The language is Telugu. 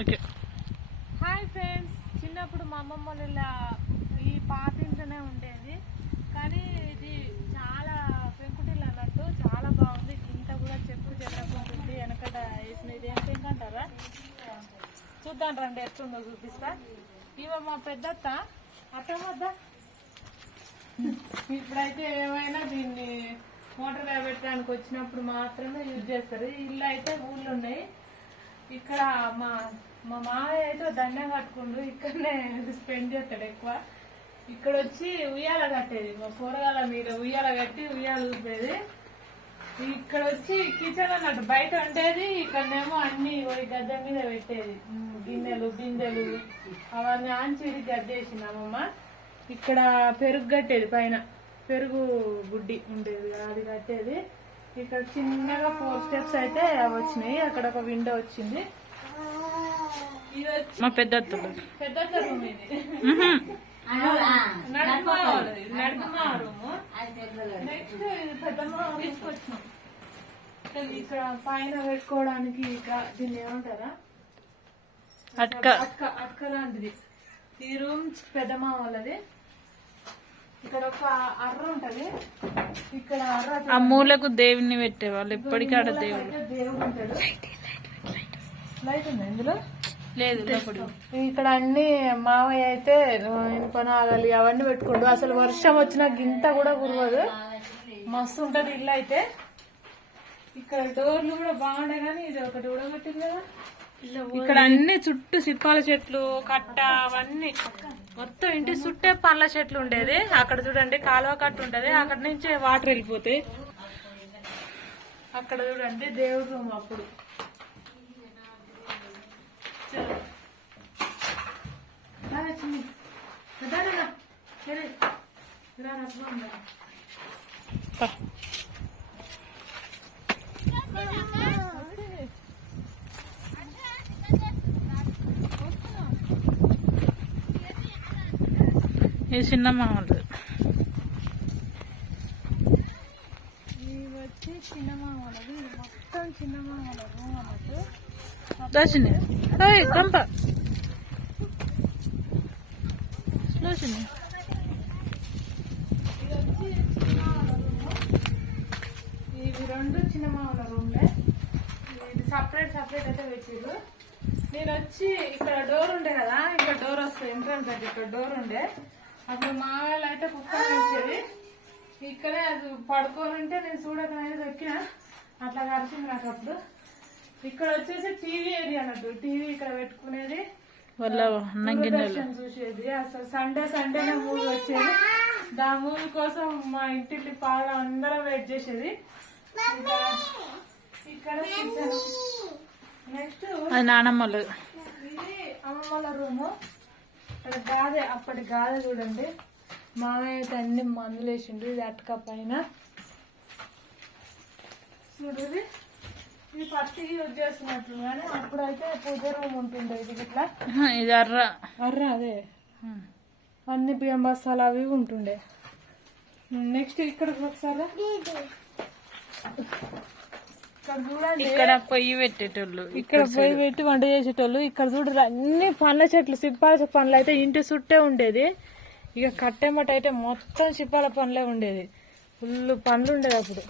ఓకే. హాయ్ ఫ్రెండ్స్ చిన్నప్పుడు మా అమ్మమ్మ వాళ్ళ ఈ పాత ఇంట్లోనే ఉండేది. కానీ ఇది చాలా పెంకుటిల్లు అన్నట్టు చాలా బాగుంది. ఇంత కూడా చెప్పు చెదరకుంటుంది వెనకట వేసిన ఇది. ఏం అంటారా చూద్దాం రండి ఎట్లుందో చూపిస్తా. ఇవ మా పెద్దత్త అత్త వద్ద ఇప్పుడైతే ఏమైనా దీన్ని మోటార్ పెట్టడానికి వచ్చినప్పుడు మాత్రమే యూజ్ చేస్తారు. ఇల్లు అయితే ఊళ్ళు ఉన్నాయి. ఇక్కడ మా మా మామయ్య అయితే దండం కట్టుకుండు. ఇక్కడనే స్పెండ్ చేస్తాడు ఎక్కువ. ఇక్కడ వచ్చి ఉయ్యాల కట్టేది. మా కూరగాయల మీద ఉయ్యాల కట్టి ఉయ్యాల ఊపేది. ఇక్కడ వచ్చి కిచెన్ అన్నట్టు బయట ఉండేది ఇక్కడనేమో అన్ని ఒక గద్దె మీద పెట్టేది. గిన్నెలు బిందెలు అవన్నీ ఆంచి గద్దేసింది అమ్మమ్మ ఇక్కడ పెరుగు కట్టేది పైన. పెరుగు గుడ్డి ఉండేది అది కట్టేది. ఇక్కడ చిన్నగా ఫోర్ స్టెప్స్ అయితే వచ్చినాయి. అక్కడ ఒక విండో వచ్చింది. మా పెద్ద పెద్ద రూమ్ ఇది. నడుమ వాళ్ళది. నడుమ రూమ్. నెక్స్ట్ ఇది పెద్దమ్మ తీసుకొచ్చినాం. ఇది ఇక్కడ పైన పెట్టుకోవడానికి ఇక దీన్ని ఏమంటారా? అట్క. అక్క అక్క లాంటిది. ఈ రూమ్ పెద్దమ్మ వాళ్ళది. ఇక్కడ ఒక అర్ర ఉంటది. ఇక్కడ అర్ర ఆ మూలకు దేవుని పెట్టేవాళ్ళు. ఎప్పటికాడ దేవుడు? అయితే దేవుడు ఉంటాడు. లైట్ ఉంది ఇందులో? లేదు ఇక్కడ అన్ని మావయ్య అయితే ఇనుపనాగలి అవన్నీ పెట్టుకుండు. అసలు వర్షం వచ్చినా గింత కూడా కురవదు. మస్తు ఉంటది ఇల్లు అయితే. ఇక్కడ డోర్లు కూడా బాగుండే కానీ ఇది ఒకటి ఉడగొట్టింది కదా. ఇక్కడ అన్ని చుట్టూ సిప్పాల చెట్లు కట్ట అవన్నీ. మొత్తం ఇంటి చుట్టే పండ్ల చెట్లు ఉండేది. అక్కడ చూడండి కాలువ కట్టు ఉంటది. అక్కడ నుంచి వాటర్ వెళ్ళిపోతాయి. అక్కడ చూడండి దేవుడు రూమ్ అప్పుడు. లక్ష్మి. రా, సరే. ఇది చిన్న మామూలు వచ్చి ఇది మొత్తం వాళ్ళ రూమ్ అన్నట్టు. దర్శిని కంప. దర్శిని ఇవి రెండు చిన్నమ్మ వాళ్ళ రూమ్లే ఇది సపరేట్ సపరేట్ అయితే పెట్టిర్రు. నేను వచ్చి ఇక్కడ డోర్ ఉండే కదా ఇక్కడ డోర్ వస్తుంది ఎంట్రన్స్ అయితే ఇక్కడ డోర్ ఉండే. అప్పుడు మా వాళ్ళు అయితే కుక్క వేసేది ఇక్కడే అది పడుకొని ఉంటే నేను చూడకనే దక్కిన. అట్లా కలిసింది నాకు అప్పుడు. ఇక్కడ వచ్చేసి టీవీ ఏరియా అన్నట్టు. టీవీ ఇక్కడ పెట్టుకునేది. వాళ్ళ చూసేది. అసలు సండే సండేనే మూవీ వచ్చేది. దా మూవీ కోసం మా ఇంటికి పాల అందరం వెయిట్ చేసేది. ఇంకా ఇక్కడ నెక్స్ట్ నానమ్మలు. ఇది అమ్మమ్మల రూము. ఇక్కడ గాదె అప్పటి గాదె చూడండి. మామయ్య అయితే అన్ని మందులు వేసిండు. ఇది అటక పైన. చూడు ఇది. ఇది పత్తి యూజ్ చేస్తున్నట్లు కానీ అప్పుడైతే పూజ రూమ్ ఉంటుండే ఇది ఇట్లా. ఇది అర్ర. అర్రా అదే. అన్ని బియ్యం బస్తాలు అవి ఉంటుండే. నెక్స్ట్ ఇక్కడికి ఒకసారి ఇక్కడ పొయ్యి పెట్టేటోళ్ళు ఇక్కడ పోయి పెట్టి వంట చేసేటోళ్ళు. ఇక్కడ చూడరు అన్ని పండ్ల చెట్లు సిప్పాల పండ్లు అయితే ఇంటి చుట్టే ఉండేది. ఇక కట్టెమట అయితే మొత్తం సిప్పాల పండ్లే ఉండేది. ఫుల్ పండ్లు ఉండేది అప్పుడు.